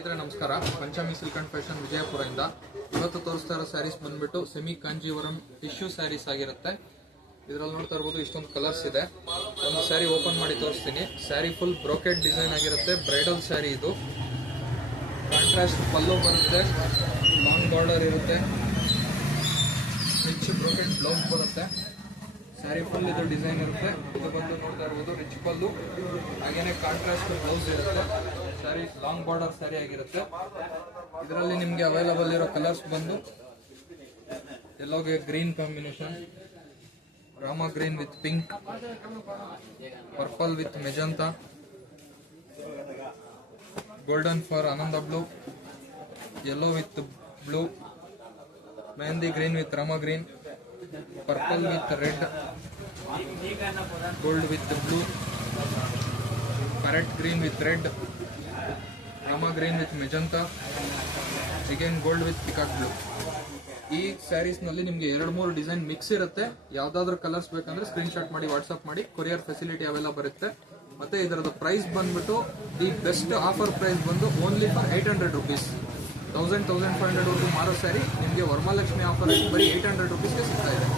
ಸ್ನೇಹಿತರೆ ನಮಸ್ಕಾರ. Panchami silk and fashion ವಿಜಯಪುರದಿಂದ ಇವತ್ತು ತೋರಿಸ್ತಾ ಇರೋ ಸ್ಯಾರೀಸ್ ಬಂದ್ಬಿಟ್ಟು ಸೆಮಿ ಕಾಂಜೀವರಂ ಟಿಶ್ಯೂ ಸ್ಯಾರೀಸ್ ಆಗಿರುತ್ತೆ. ಇದರಲ್ಲಿ ನೋಡ್ತಾ ಇರ್ಬೋದು ಇಷ್ಟೊಂದು ಕಲರ್ಸ್ ಇದೆ. ಒಂದು ಸ್ಯಾರಿ ಓಪನ್ ಮಾಡಿ ತೋರಿಸ್ತೀನಿ. ಸ್ಯಾರಿ ಫುಲ್ ಬ್ರೋಕೆಡ್ ಡಿಸೈನ್ ಆಗಿರುತ್ತೆ. ಬ್ರೈಡಲ್ ಸ್ಯಾರಿ ಇದು. ಕಾಂಟ್ರಾಸ್ಟ್ ಪಲ್ಲು ಬರುತ್ತೆ, ಲಾಂಗ್ ಬಾರ್ಡರ್ ಇರುತ್ತೆ, ರಿಚ್ ಬ್ರೋಕೆಡ್ ಬ್ಲೌಸ್ ಬರುತ್ತೆ. ಸ್ಯಾರಿ ಫುಲ್ ಇದು ಡಿಸೈನ್ ಇರುತ್ತೆ. ಇದು ಬಂದು ನೋಡ್ತಾ ಇರ್ಬೋದು ರಿಚ್ ಪಲ್ಲು, ಹಾಗೇನೆ ಕಾಂಟ್ರಾಸ್ಟ್ ಬ್ಲೌಸ್ ಇರುತ್ತೆ. ಸ್ಯಾರಿ ಲಾಂಗ್ ಬಾರ್ಡರ್ ಸ್ಯಾರಿ ಆಗಿರುತ್ತೆ. ಇದರಲ್ಲಿ ನಿಮಗೆ ಅವೈಲಬಲ್ ಇರೋ ಕಲರ್ಸ್ ಬಂದು ಯೆಲ್ಲೋಗೆ green combination, Rama green with pink, purple with magenta, golden for Ananda blue, yellow with blue, mehndi green with Rama green, purple with red, gold with blue, parrot green with red, Rama green with magenta, again gold with peacock blue. ಈ sarees ನಲ್ಲಿ ನಿಮಗೆ 2-3 design mix ಇರುತ್ತೆ. ಯಾವ್ದಾದ್ರು colours ಬೇಕಂದ್ರೆ screen shot ಮಾಡಿ WhatsApp ಮಾಡಿ. Courier facility available ಇರುತ್ತೆ. ಮತ್ತೆ ಇದರದ ಪ್ರೈಸ್ ಬಂದ್ಬಿಟ್ಟು ದಿ ಬೆಸ್ಟ್ ಆಫರ್ ಪ್ರೈಸ್ ಬಂದು ಓನ್ಲಿ ಫಾರ್ 800 ರುಪೀಸ್. 1000-1500 ಮಾರೋ ಸ್ಯಾರಿ ನಿಮಗೆ ವರಮಹಾಲಕ್ಷ್ಮಿ ಆಫರ್ ಬರೀ 800 ರುಪೀಸ್ಗೆ ಸಿಗ್ತಾ ಇದೆ.